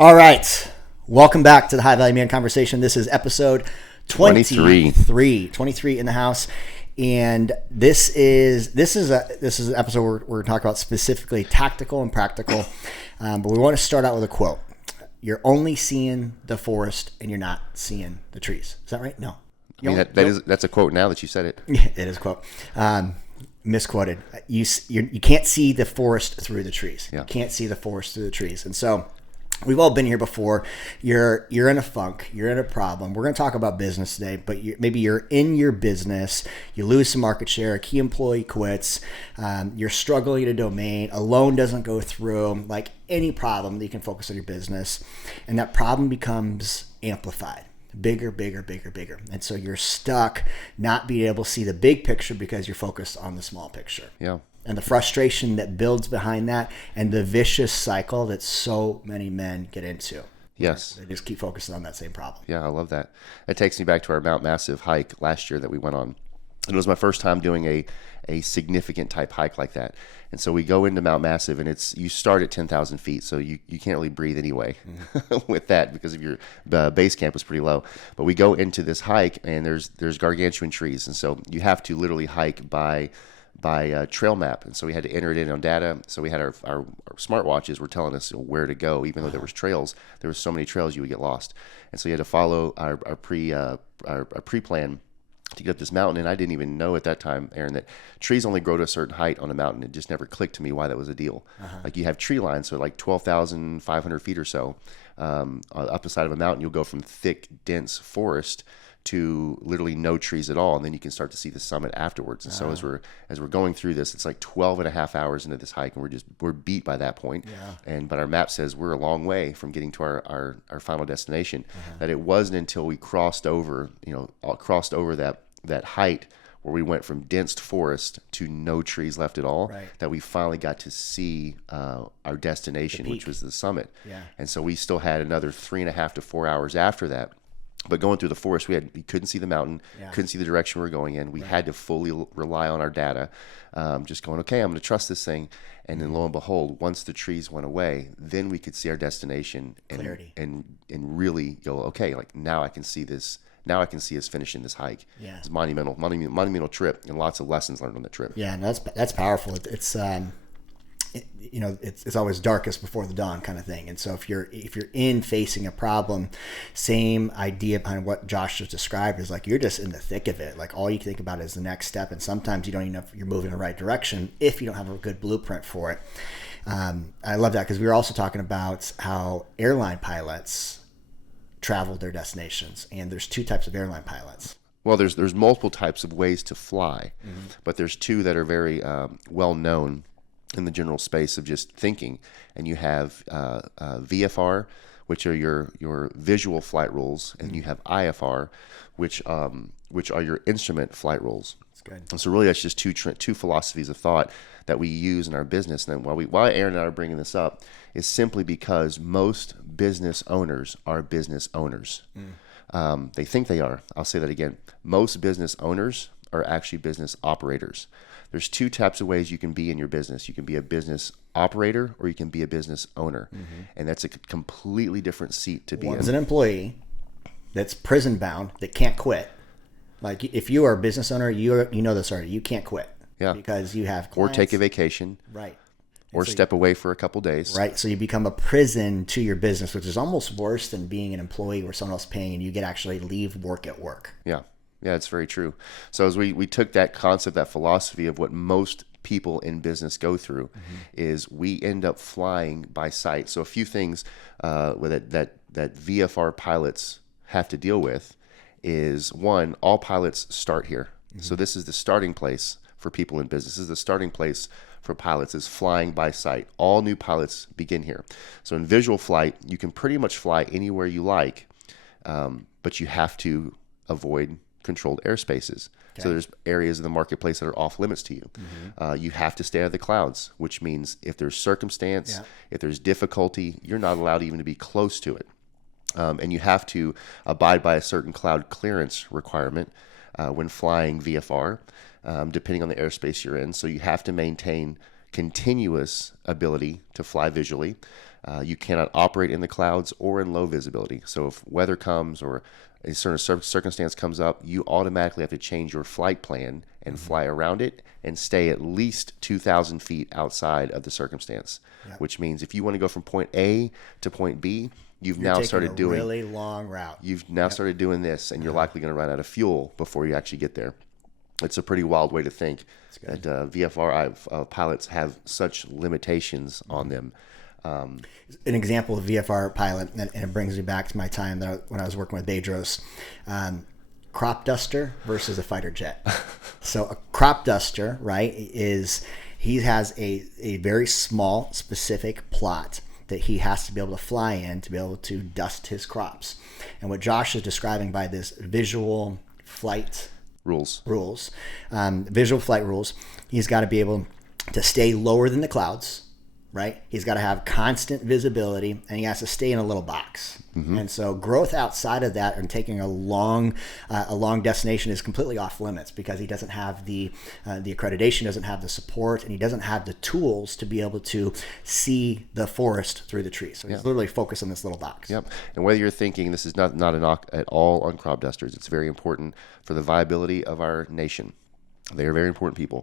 All right. Welcome back to the High Value Man Conversation. This is episode 23 in the house. And this is an episode where we're talking about specifically tactical and practical. But we want to start out with a quote. You're only seeing the forest and you're not seeing the trees. Is that right? No. I mean, that's a quote now that you said it. Yeah, it is a quote. Misquoted. You can't see the forest through the trees. Yeah. You can't see the forest through the trees. And so we've all been here before. You're in a funk. You're in a problem. We're going to talk about business today, but maybe you're in your business. You lose some market share. A key employee quits. You're struggling in a domain. A loan doesn't go through. Like any problem, that you can focus on your business. And that problem becomes amplified. Bigger. And so you're stuck not being able to see the big picture because you're focused on the small picture. Yeah. And the frustration that builds behind that and the vicious cycle that so many men get into. Yes. They just keep focusing on that same problem. Yeah, I love that. It takes me back to our Mount Massive hike last year that we went on. And it was my first time doing a significant type hike like that. And so we go into Mount Massive, and you start at 10,000 feet, so you can't really breathe anyway with that because of your base camp was pretty low. But we go into this hike, and there's gargantuan trees, and so you have to literally hike by trail map. And so we had to enter it in on data. So we had our smartwatches were telling us where to go, even though there was trails. There were so many trails you would get lost. And so you had to follow our pre-plan to get up this mountain. And I didn't even know at that time, Aaron, that trees only grow to a certain height on a mountain. It just never clicked to me why that was a deal. Like you have tree lines, so like 12,500 feet or so up the side of a mountain, you'll go from thick, dense forest to literally no trees at all, and then you can start to see the summit afterwards. And so as we're going through this, it's like 12 and a half hours into this hike, and we're beat by that point. But our map says we're a long way from getting to our final destination. That it wasn't until we crossed over that height where we went from dense forest to no trees left at all, that we finally got to see our destination, which was the summit. And so we still had another 3.5 to 4 hours after that. But going through the forest, we couldn't see the mountain, couldn't see the direction we were going in. We had to fully rely on our data, just going, okay, I'm going to trust this thing. And then lo and behold, once the trees went away, then we could see our destination and really go, okay, like now I can see this. Now I can see us finishing this hike. It's a monumental trip, and lots of lessons learned on the trip. Yeah, and that's powerful. It's always darkest before the dawn kind of thing. And so if you're in facing a problem, same idea behind what Josh just described is like you're just in the thick of it. Like all you think about is the next step, and sometimes you don't even know if you're moving in the right direction if you don't have a good blueprint for it. I love that because we were also talking about how airline pilots travel their destinations, and there's two types of airline pilots. Well, there's multiple types of ways to fly, but there's two that are very well known in the general space of just thinking. And you have VFR, which are your visual flight rules, and you have IFR, which are your instrument flight rules. That's good. And so really that's just two philosophies of thought that we use in our business. And then why Aaron and I are bringing this up is simply because most business owners are business owners. They think they are. I'll say that again. Most business owners are actually business operators. There's two types of ways you can be in your business. You can be a business operator or you can be a business owner. And that's a completely different seat to be in. One's an employee that's prison bound that can't quit. Like if you are a business owner, you know this already. You can't quit. Because you have clients. Or take a vacation. Right. Or so step away for a couple days. Right. So you become a prison to your business, which is almost worse than being an employee where someone else is paying and you get actually leave work at work. Yeah, it's very true. So as we took that concept, that philosophy of what most people in business go through is we end up flying by sight. So a few things that VFR pilots have to deal with is, one, all pilots start here. So this is the starting place for people in business. This is the starting place for pilots, is flying by sight. All new pilots begin here. So in visual flight, you can pretty much fly anywhere you like, but you have to avoid controlled airspaces. So there's areas in the marketplace that are off limits to you. You have to stay out of the clouds, which means if there's circumstance, if there's difficulty, you're not allowed even to be close to it. And you have to abide by a certain cloud clearance requirement when flying VFR, depending on the airspace you're in. So you have to maintain continuous ability to fly visually. You cannot operate in the clouds or in low visibility. So if weather comes or a certain circumstance comes up, you automatically have to change your flight plan and fly around it and stay at least 2,000 feet outside of the circumstance, which means if you want to go from point A to point B, you've now started doing a really long route. You've now started doing this, and you're likely going to run out of fuel before you actually get there. It's a pretty wild way to think that VFR pilots have such limitations on them. An example of VFR pilot, and it brings me back to my time when I was working with Bedros. Crop duster versus a fighter jet. So a crop duster, right, he has a very small, specific plot that he has to be able to fly in to be able to dust his crops. And what Josh is describing by this visual flight rules, visual flight rules, he's got to be able to stay lower than the clouds, right? He's got to have constant visibility, and he has to stay in a little box. And so growth outside of that and taking a long destination is completely off limits because he doesn't have the accreditation, doesn't have the support, and he doesn't have the tools to be able to see the forest through the trees. So he's literally focused on this little box. Yep. And whether you're thinking this is not a knock at all on crop dusters, it's very important for the viability of our nation. They are very important people.